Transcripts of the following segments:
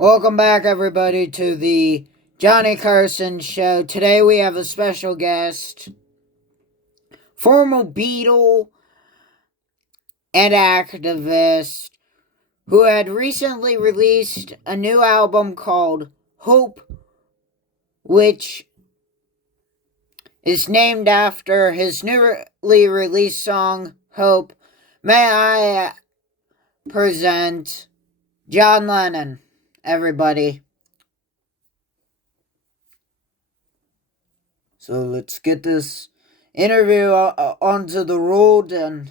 Welcome back, everybody, to the Johnny Carson Show. Today we have a special guest, former Beatle and activist, who had recently released a new album called Hope, which is named after his newly released song, Hope. May I present John Lennon, everybody. So let's get this interview onto the road and,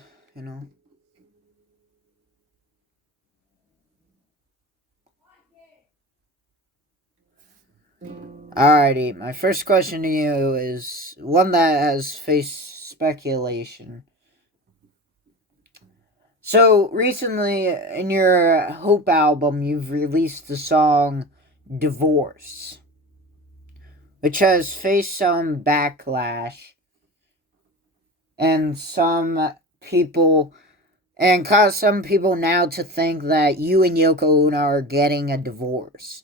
Alrighty, my first question to you is one that has faced speculation. So, recently in your Hope album, you've released the song Divorce, which has faced some backlash and caused some people now to think that you and Yoko Ono are getting a divorce.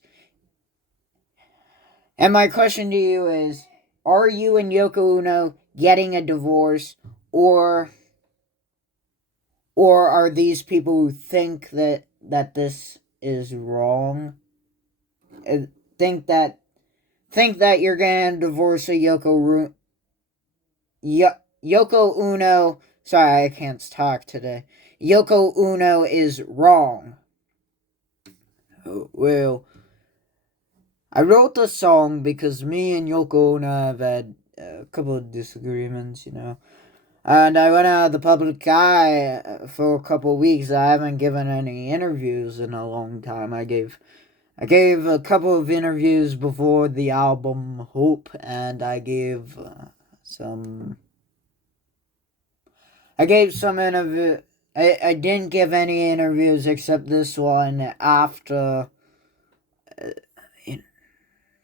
And my question to you is, are you and Yoko Ono getting a divorce, or are these people who think that this is wrong, think that you're gonna divorce a Yoko Ono? Sorry, I can't talk today. Yoko Ono is wrong. Well, I wrote the song because me and Yoko Ono have had a couple of disagreements, And I went out of the public eye for a couple of weeks. I haven't given any interviews in a long time. I gave a couple of interviews before the album Hope, and I gave some interview. I didn't give any interviews except this one after,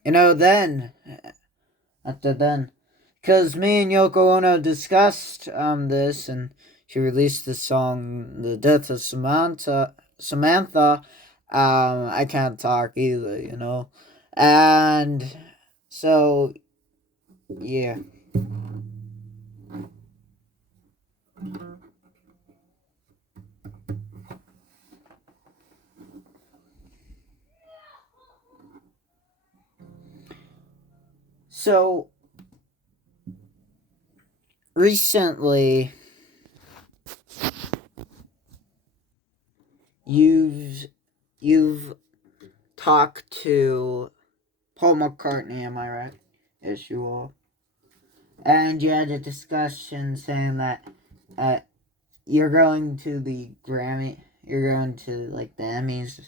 then. After then. Because me and Yoko Ono discussed this, and she released the song The Death of Samantha. I can't talk either, And so, yeah. So, recently, you've talked to Paul McCartney, am I right? Yes, you are. And you had a discussion saying that you're going to the Grammy, you're going to like the Emmys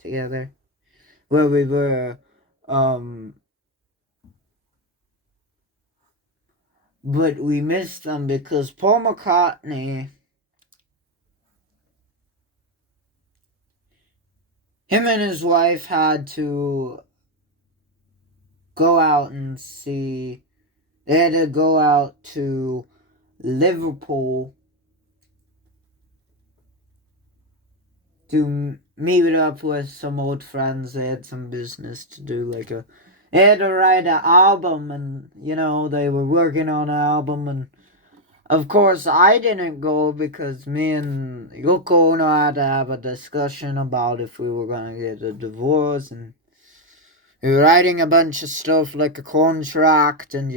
together, where we were, but we missed them because Paul McCartney, him and his wife had to go out and see, they had to go out to Liverpool to meet up with some old friends. They had some business to do, they had to write an album, and they were working on an album, and of course I didn't go because me and Yoko Ono had to have a discussion about if we were gonna get a divorce, and we were writing a bunch of stuff like a contract, and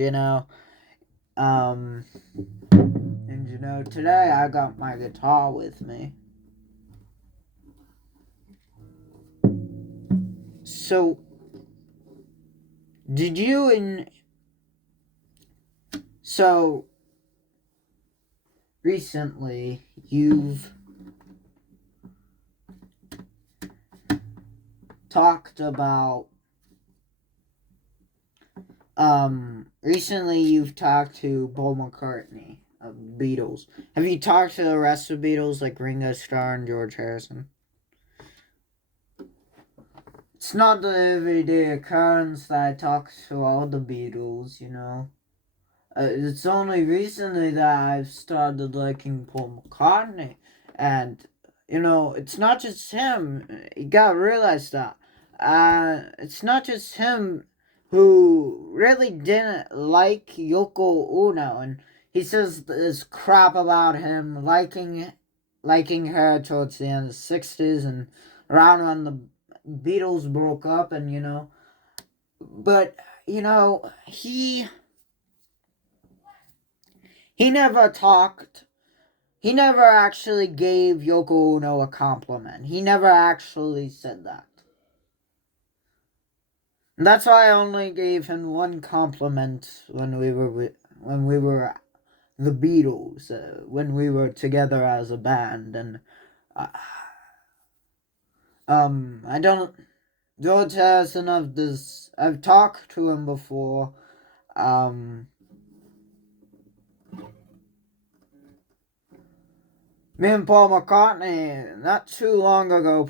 today I got my guitar with me. So, recently you've talked about, recently you've talked to Paul McCartney of Beatles. Have you talked to the rest of the Beatles, like Ringo Starr and George Harrison? It's not the everyday occurrence that I talk to all the Beatles, It's only recently that I've started liking Paul McCartney. And, it's not just him. You gotta realize that. it's not just him who really didn't like Yoko Ono, and he says this crap about him liking her towards the end of the 60s and around when the Beatles broke up, and but he never talked. He never actually gave Yoko Ono a compliment. He never actually said that. And that's why I only gave him one compliment when we were the Beatles, when we were together as a band, and uh, I don't. George Harrison of this. I've talked to him before. Me and Paul McCartney, not too long ago,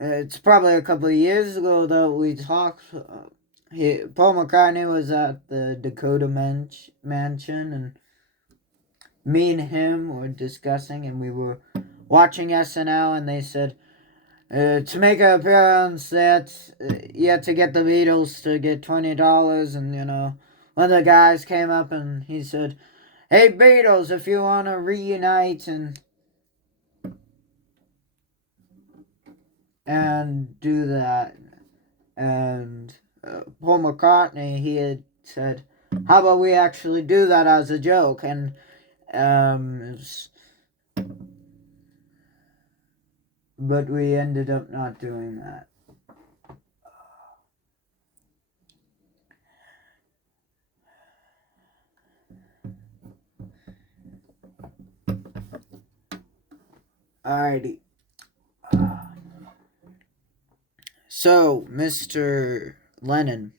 it's probably a couple of years ago that we talked. Paul McCartney was at the Dakota Mansion, and me and him were discussing, and we were watching SNL, and they said, to make an appearance, you had to get the Beatles to get $20, and one of the guys came up and he said, "Hey Beatles, if you want to reunite and do that," and Paul McCartney, he had said, "How about we actually do that as a joke?" And but we ended up not doing that. Alrighty. So, Mr. Lennon.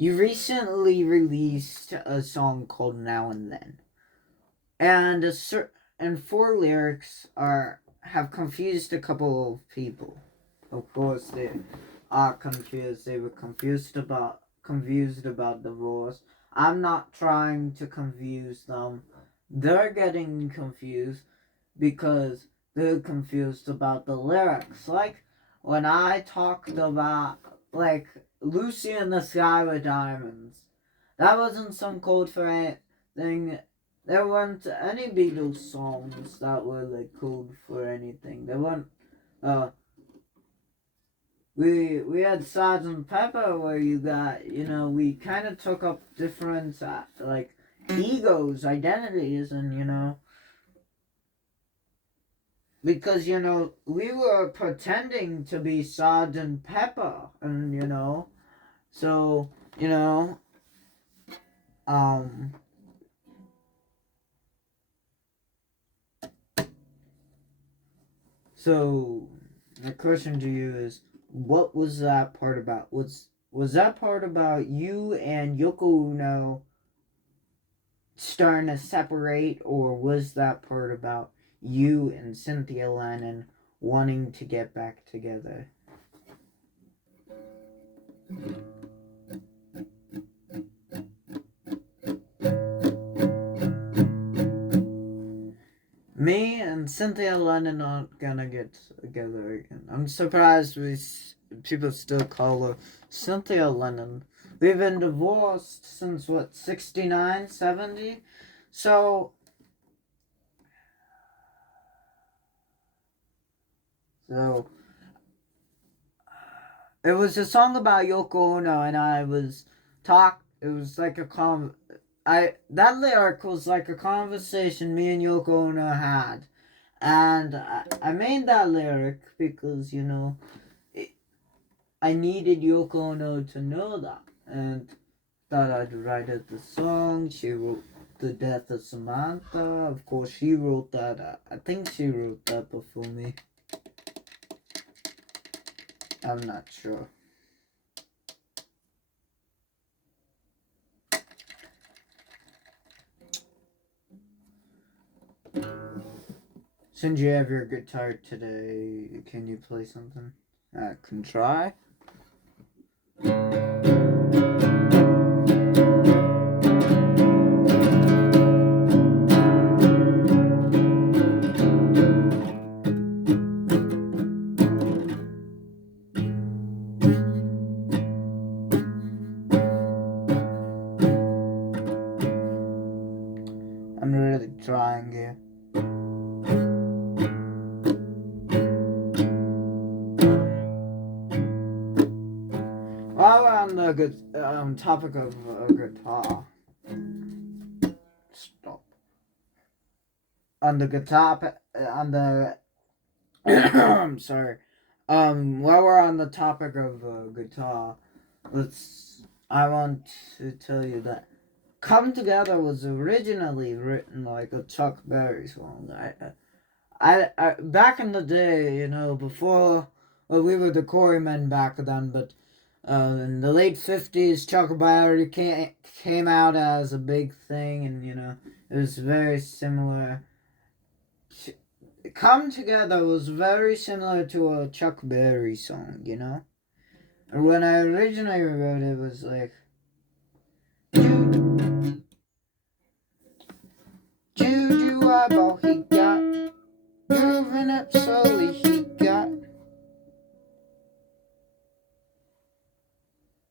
You recently released a song called Now and Then. And and four lyrics have confused a couple of people. Of course they are confused. They were confused about divorce. I'm not trying to confuse them. They're getting confused because they're confused about the lyrics. Like when I talked about Lucy in the Sky with Diamonds. That wasn't some code for anything. There weren't any Beatles songs that were code for anything. There weren't we had Sergeant Pepper where you got, we kind of took up different, egos, identities, and, because, we were pretending to be Sergeant Pepper, and, so, so, the question to you is, what was that part about? Was that part about you and Yoko Ono starting to separate, or was that part about you and Cynthia Lennon wanting to get back together? Me and Cynthia Lennon aren't gonna get together again. I'm surprised people still call her Cynthia Lennon. We've been divorced since 69, 70? So it was a song about Yoko Ono, and it was like that lyric was like a conversation me and Yoko Ono had. And I made that lyric because, I needed Yoko Ono to know that. And thought I'd write it the song. She wrote The Death of Samantha. Of course, she wrote that. I think she wrote that before me. I'm not sure. Since you have your guitar today, can you play something? I can try. trying here. While we're on the topic of guitar, stop. On the guitar, on the I'm sorry. While we're on the topic of guitar, I want to tell you that "Come Together" was originally written like a Chuck Berry song. I back in the day, before, well, we were the Quarrymen back then, but in the late 50s, Chuck Berry came out as a big thing, and it was very similar. "Come Together" was very similar to a Chuck Berry song, And when I originally wrote it, it was like, Juju eyeball he got, moving up slowly he got,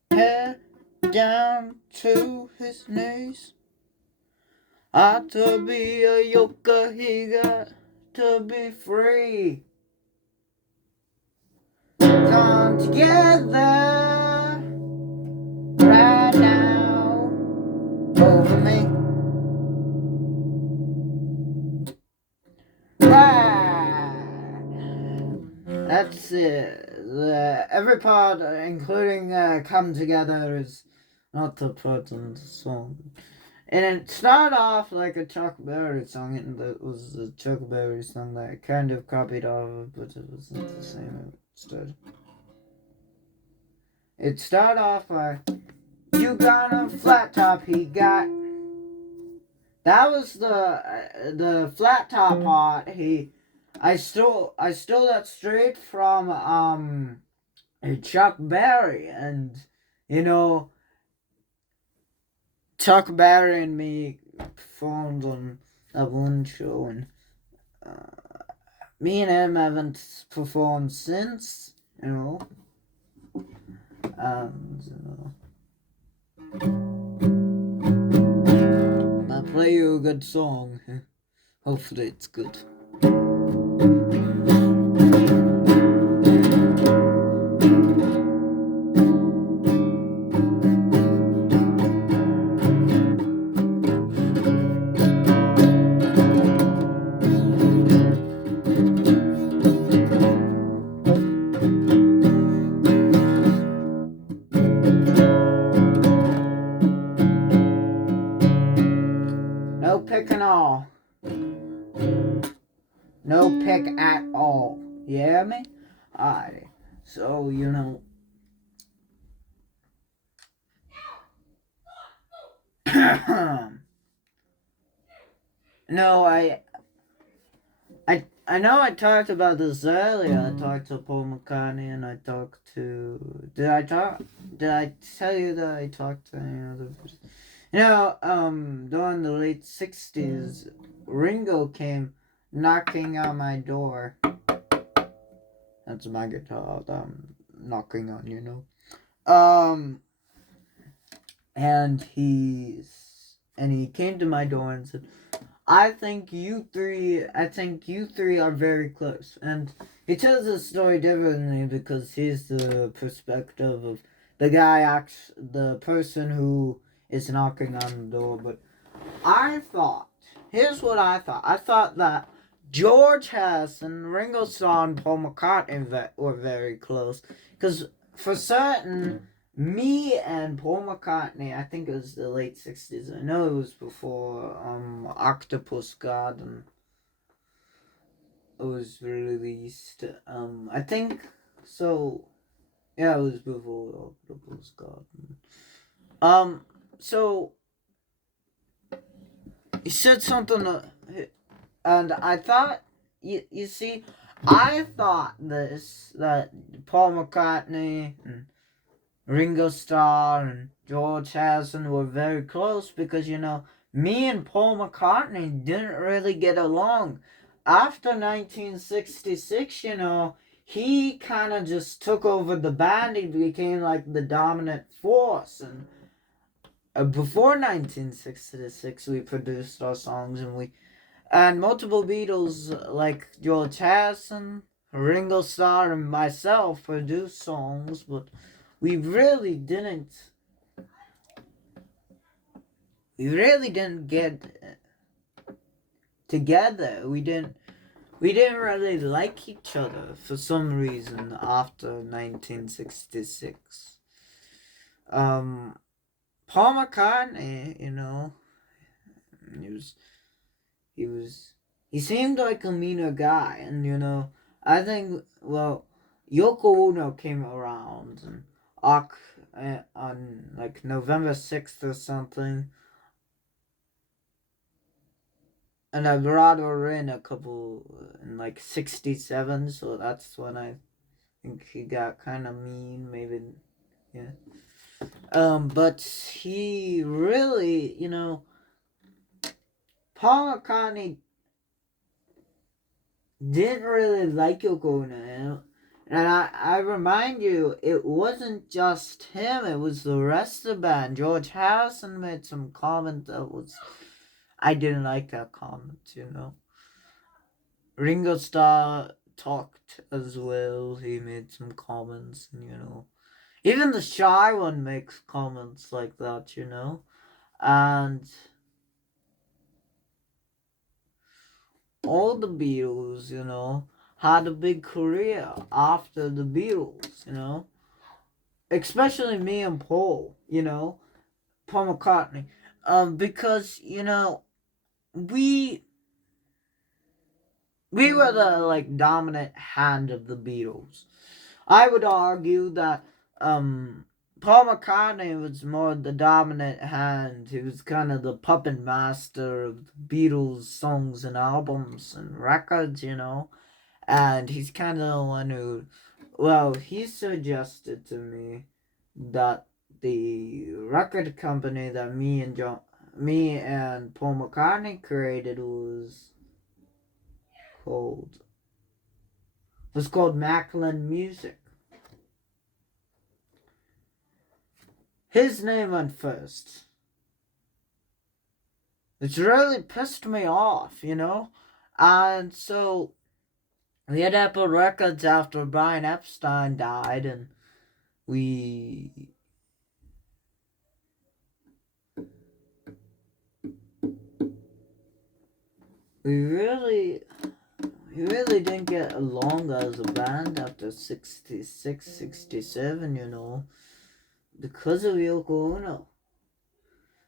hair down to his knees. Ought to be a yoker, he got to be free. Come together right now over me. Right. That's it. Every part, including "Come Together," is not the part in the song. And it started off like a Chuck Berry song, and it was a Chuck Berry song that I kind of copied off of, but it wasn't the same. It started off by, "You got a flat top, he got." That was the flat top part. I stole that straight from Chuck Berry, and Chuck Berry and me performed on that one show, and me and him haven't performed since, and I'll play you a good song. Hopefully it's good. No picking all. No pick at all. You hear me? Alright. So, no, I know I talked about this earlier. I talked to Paul McCartney, and I talked to... Did I tell you that I talked to any other person? During the late 60s, Ringo came knocking on my door. That's my guitar that I'm knocking on, And he came to my door and said, I think you three are very close. And he tells the story differently because he's the perspective of the person who is knocking on the door. But here's what I thought. I thought that George Harrison, Ringo Starr, and Paul McCartney were very close. Because for certain, me and Paul McCartney, I think it was the late 60s. I know it was before Octopus Garden was released. I think so. Yeah, it was before Octopus Garden. So he said something, and I thought, you see, I thought that Paul McCartney and Ringo Starr and George Harrison were very close because, me and Paul McCartney didn't really get along. After 1966, he kind of just took over the band. He became like the dominant force. And before 1966, we produced our songs, and And multiple Beatles like George Harrison, Ringo Starr, and myself produced songs, but we really didn't. We really didn't get together. We didn't really like each other for some reason after 1966. Um, Paul McCartney, he was he was he seemed like a meaner guy, and I think Yoko Ono came around and on like November 6th or something, and I brought her in a couple in like 67, so that's when I think he got kind of mean, maybe, yeah. But he really, Paul McCartney didn't really like Yoko Ono, and I remind you, it wasn't just him, it was the rest of the band. George Harrison made some comment that was, I didn't like that comment. Ringo Starr talked as well, he made some comments, and even the Shy One makes comments like that. And all the Beatles, had a big career after the Beatles. Especially me and Paul McCartney. Because, we we were the like dominant hand of the Beatles. I would argue that Paul McCartney was more the dominant hand. He was kind of the puppet master of the Beatles songs and albums and records. And he's kind of the one who, he suggested to me that the record company that me and Paul McCartney created called was called Macklin Music. His name went first. It's really pissed me off. And so we had Apple Records after Brian Epstein died, and we we really didn't get along as a band after 66, 67, because of Yoko Ono.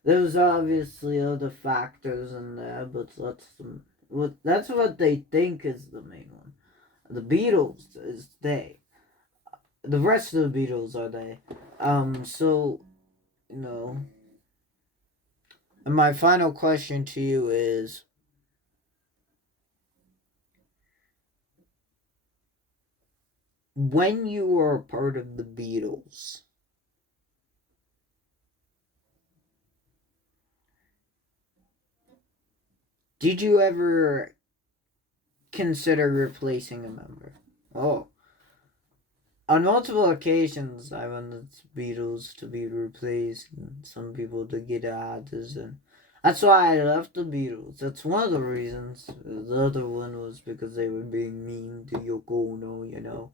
There was obviously other factors in there, but that's what they think is the main one. The Beatles is they. The rest of the Beatles are they. So, you know. And my final question to you is, when you were a part of the Beatles, did you ever consider replacing a member? Oh. On multiple occasions, I wanted the Beatles to be replaced and some people to get added, and that's why I left the Beatles. That's one of the reasons. The other one was because they were being mean to Yoko Ono,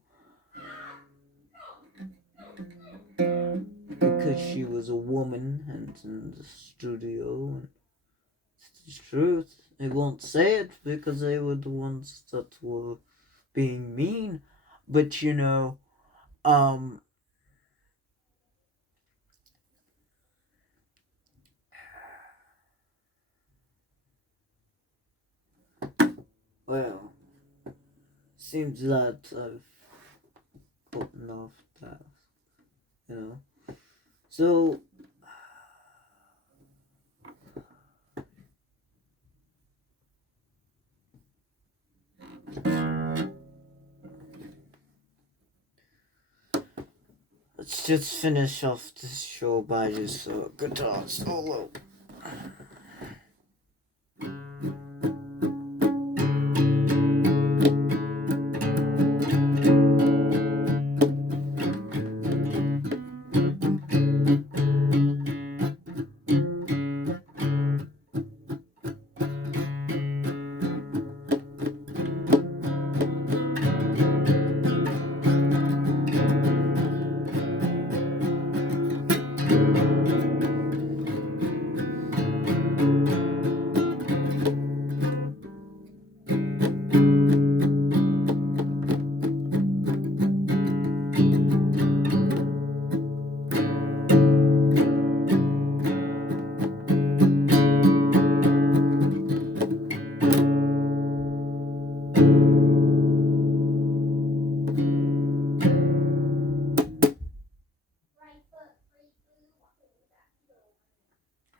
because she was a woman and in the studio. And it's the truth. They won't say it because they were the ones that were being mean, but um. Well, seems that I've put enough that, you know. So, let's just finish off this show by just a guitar solo.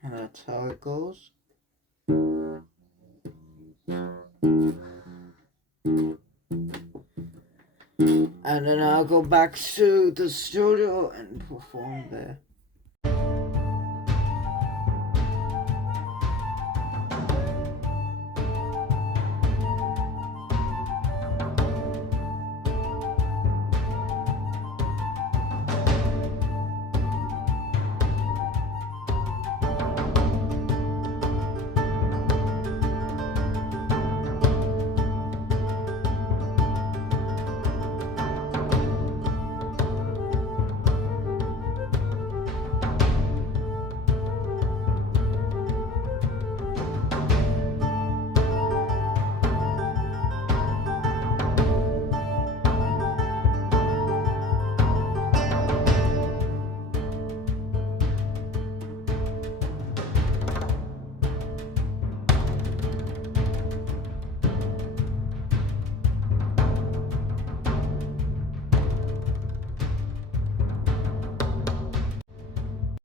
And that's how it goes. And then I'll go back to the studio and perform there.